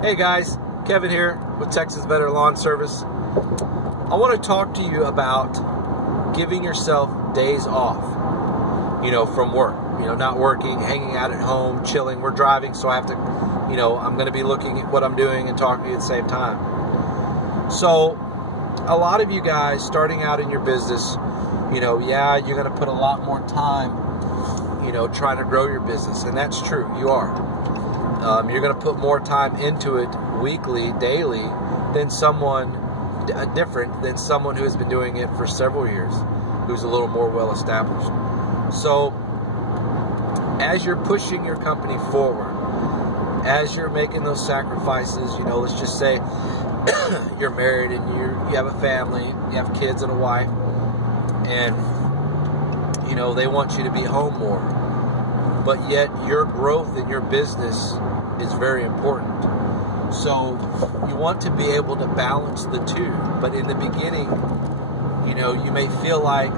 Hey guys, Kevin here with Texas Better Lawn Service. I want to talk to you about giving yourself days off, from work. Not working, hanging out at home, chilling. We're driving, so I have to, I'm going to be looking at what I'm doing and talking to you at the same time. So, a lot of you guys starting out in your business, you're going to put a lot more time, trying to grow your business, and that's true, you are. You're going to put more time into it weekly, daily, than someone different than someone who has been doing it for several years, who's a little more well established. So, as you're pushing your company forward, as you're making those sacrifices, let's just say you're married and you have a family, you have kids and a wife, and they want you to be home more, but yet your growth in your business is very important. So you want to be able to balance the two, but in the beginning, you may feel like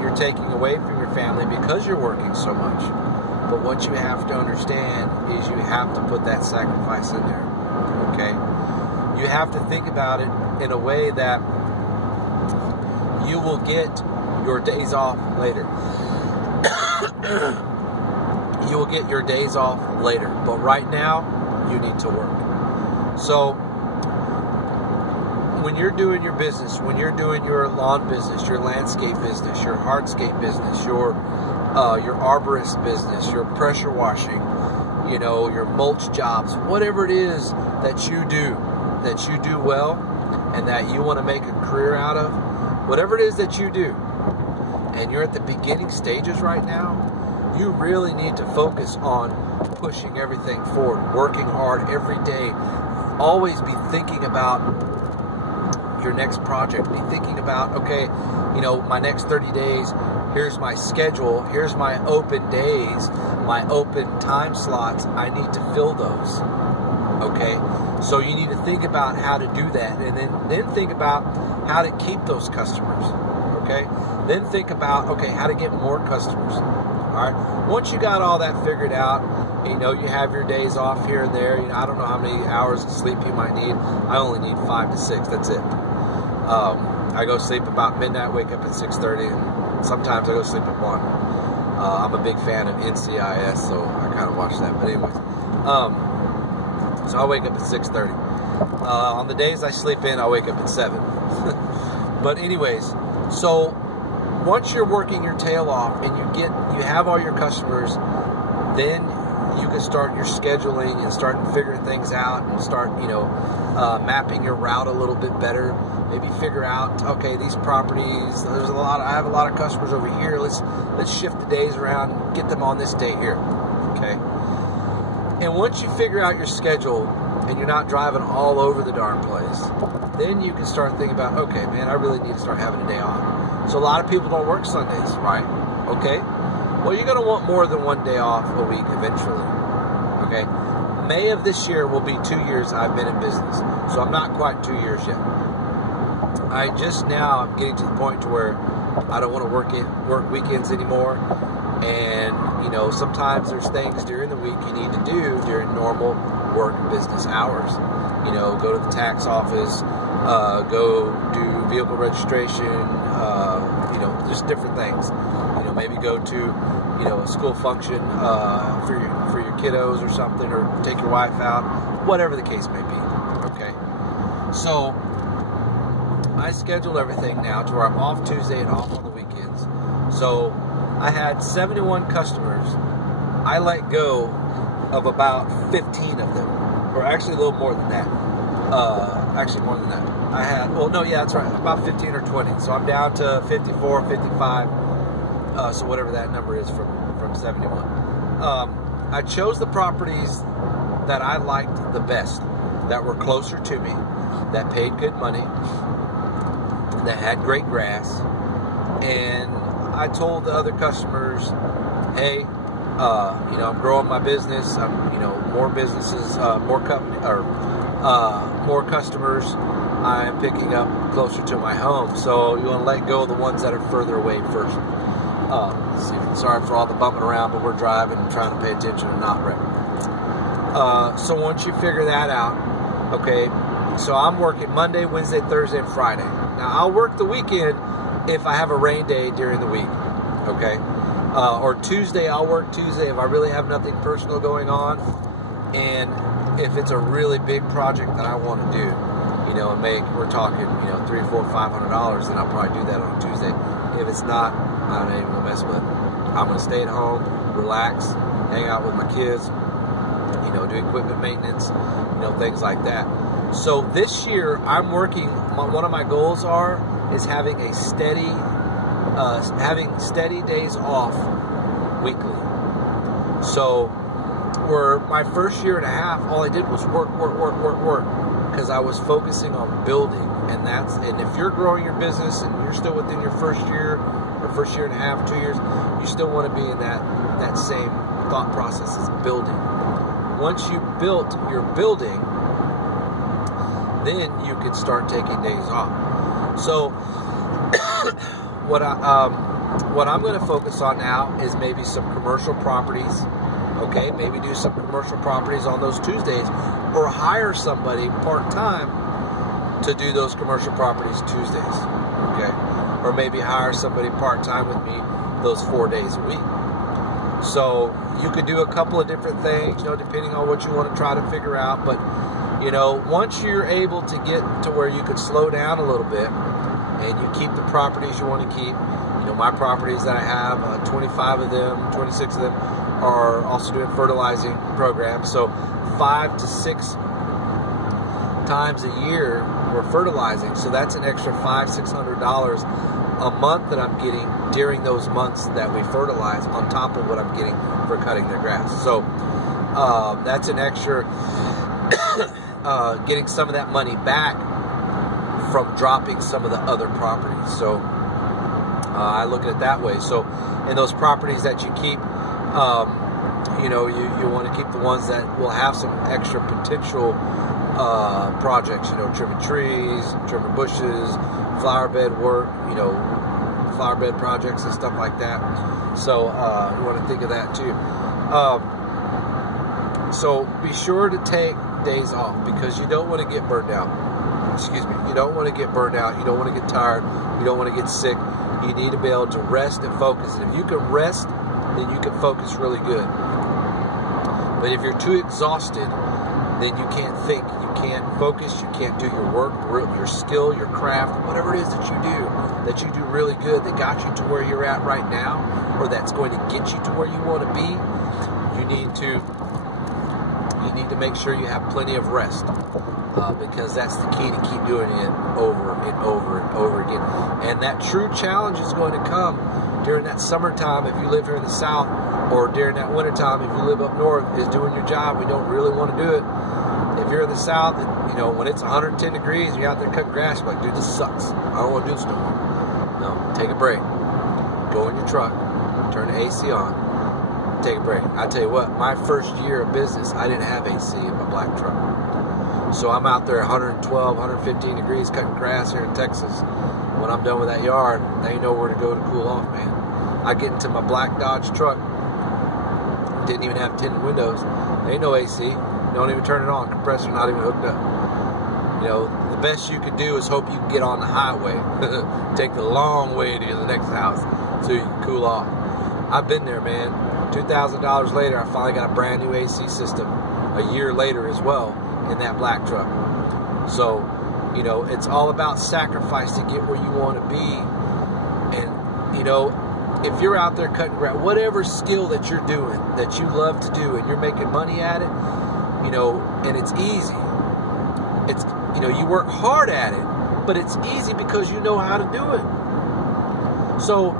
you're taking away from your family because you're working so much. But what you have to understand is you have to put that sacrifice in there, okay? You have to think about it in a way that you will get your days off later. You will get your days off later, but right now, you need to work. So, when you're doing your business, when you're doing your lawn business, your landscape business, your hardscape business, your arborist business, your pressure washing, your mulch jobs, whatever it is that you do well, and that you want to make a career out of, whatever it is that you do, and you're at the beginning stages right now, you really need to focus on pushing everything forward, working hard every day. Always be thinking about your next project. Be thinking about, okay, my next 30 days, here's my schedule, here's my open days, my open time slots. I need to fill those, okay? So you need to think about how to do that, and then think about how to keep those customers, okay? Then think about, okay, how to get more customers. All right. Once you got all that figured out, you have your days off here and there. I don't know how many hours of sleep you might need. I only need 5 to 6. That's it. I go sleep about midnight, wake up at 6:30, and sometimes I go sleep at 1. I'm a big fan of NCIS, so I kind of watch that. But anyways, so I wake up at 6:30. On the days I sleep in, I wake up at 7. But anyways, so once you're working your tail off and you have all your customers, then you can start your scheduling and start figuring things out and start, mapping your route a little bit better. Maybe figure out, okay, these properties, I have a lot of customers over here. Let's shift the days around and get them on this day here, okay? And once you figure out your schedule and you're not driving all over the darn place, then you can start thinking about, okay, man, I really need to start having a day off. So a lot of people don't work Sundays, right? Okay. Well, you're going to want more than one day off a week eventually. Okay. May of this year will be 2 years I've been in business. So I'm not quite 2 years yet. I'm getting to the point to where I don't want to work weekends anymore. And, sometimes there's things during the week you need to do during normal work business hours. Go to the tax office, go do vehicle registration, just different things. Maybe go to, a school function for your kiddos or something, or take your wife out, whatever the case may be. Okay. So I scheduled everything now to where I'm off Tuesday and off on the weekends. So I had 71 customers. I let go of about 15 of them, or actually a little more than that. Actually more than that. That's right, about 15 or 20. So I'm down to 54, 55, so whatever that number is from 71. I chose the properties that I liked the best, that were closer to me, that paid good money, that had great grass, and I told the other customers, hey, I'm growing my business, more businesses, more customers I'm picking up closer to my home. So you want to let go of the ones that are further away first. Sorry for all the bumping around, but we're driving and trying to pay attention and not wreck. So once you figure that out, Okay, so I'm working Monday, Wednesday, Thursday, and Friday. Now, I'll work the weekend if I have a rain day during the week. Okay, or Tuesday, I'll work Tuesday if I really have nothing personal going on, and if it's a really big project that I want to do, you know, and we're talking, you know, $300, $400, $500, then I'll probably do that on Tuesday. If it's not, I'm not even gonna mess with it. I'm gonna stay at home, relax, hang out with my kids, you know, do equipment maintenance, you know, things like that. So this year, I'm working. One of my goals is having a steady. Having steady days off weekly. So, where my first year and a half, all I did was work, because I was focusing on building, and if you're growing your business and you're still within your first year or first year and a half, 2 years, you still want to be in that same thought process as building. Once you built your building, then you can start taking days off. So. What I'm going to focus on now is maybe some commercial properties. Okay, maybe do some commercial properties on those Tuesdays, or hire somebody part-time to do those commercial properties Tuesdays. Okay, or maybe hire somebody part-time with me those 4 days a week. So you could do a couple of different things, you know, depending on what you want to try to figure out. But you know, once you're able to get to where you could slow down a little bit, and you keep the properties you want to keep. You know, my properties that I have, 25 of them, 26 of them are also doing fertilizing programs. So 5 to 6 times a year we're fertilizing. So that's an extra $500-$600 a month that I'm getting during those months that we fertilize, on top of what I'm getting for cutting their grass. So that's an extra getting some of that money back from dropping some of the other properties. So I look at it that way. So in those properties that you keep, you know, you want to keep the ones that will have some extra potential projects, you know, trimming trees, trimming bushes, flower bed work, you know, flower bed projects and stuff like that. So you want to think of that too. So be sure to take days off, because you don't want to get burned out. Excuse me, you don't want to get burned out, you don't want to get tired, you don't want to get sick. You need to be able to rest and focus. And if you can rest, then you can focus really good. But if you're too exhausted, then you can't think, you can't focus, you can't do your work, your skill, your craft, whatever it is that you do really good, that got you to where you're at right now, or that's going to get you to where you want to be. You need to make sure you have plenty of rest. Because that's the key to keep doing it over and over and over again. And that true challenge is going to come during that summertime if you live here in the South, or during that wintertime if you live up north, is doing your job. We don't really want to do it. If you're in the South, and, you know, when it's 110 degrees and you're out there cutting grass, you're like, dude, this sucks. I don't want to do this no more. No, take a break. Go in your truck, turn the AC on, take a break. I tell you what, my first year of business, I didn't have AC in my black truck. So I'm out there 112, 115 degrees cutting grass here in Texas. When I'm done with that yard, they ain't nowhere to go to cool off, man. I get into my black Dodge truck, didn't even have tinted windows. There ain't no AC. Don't even turn it on. Compressor not even hooked up. You know, the best you could do is hope you can get on the highway. Take the long way to the next house so you can cool off. I've been there, man. $2,000 later, I finally got a brand new AC system a year later as well, in that black truck. So, you know, it's all about sacrifice to get where you want to be. And, you know, if you're out there cutting grass, whatever skill that you're doing, that you love to do, and you're making money at it, you know, and it's easy. It's, you know, you work hard at it, but it's easy because you know how to do it. So,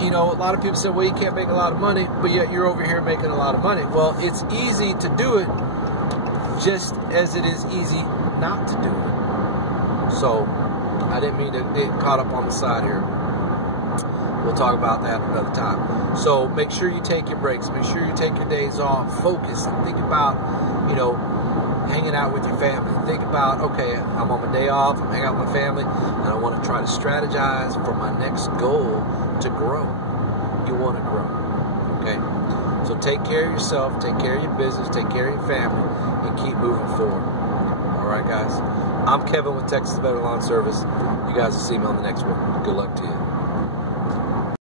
you know, a lot of people say, well, you can't make a lot of money, but yet you're over here making a lot of money. Well, it's easy to do it, just as it is easy not to do it. So, I didn't mean to get caught up on the side here. We'll talk about that another time. So, make sure you take your breaks. Make sure you take your days off. Focus and think about, you know, hanging out with your family. Think about, okay, I'm on my day off, I'm hanging out with my family, and I want to try to strategize for my next goal to grow. You want to grow, okay? So take care of yourself, take care of your business, take care of your family, and keep moving forward, all right? guys. I'm Kevin with Texas Better Lawn Service. You guys will see me on the next one. Good luck to you.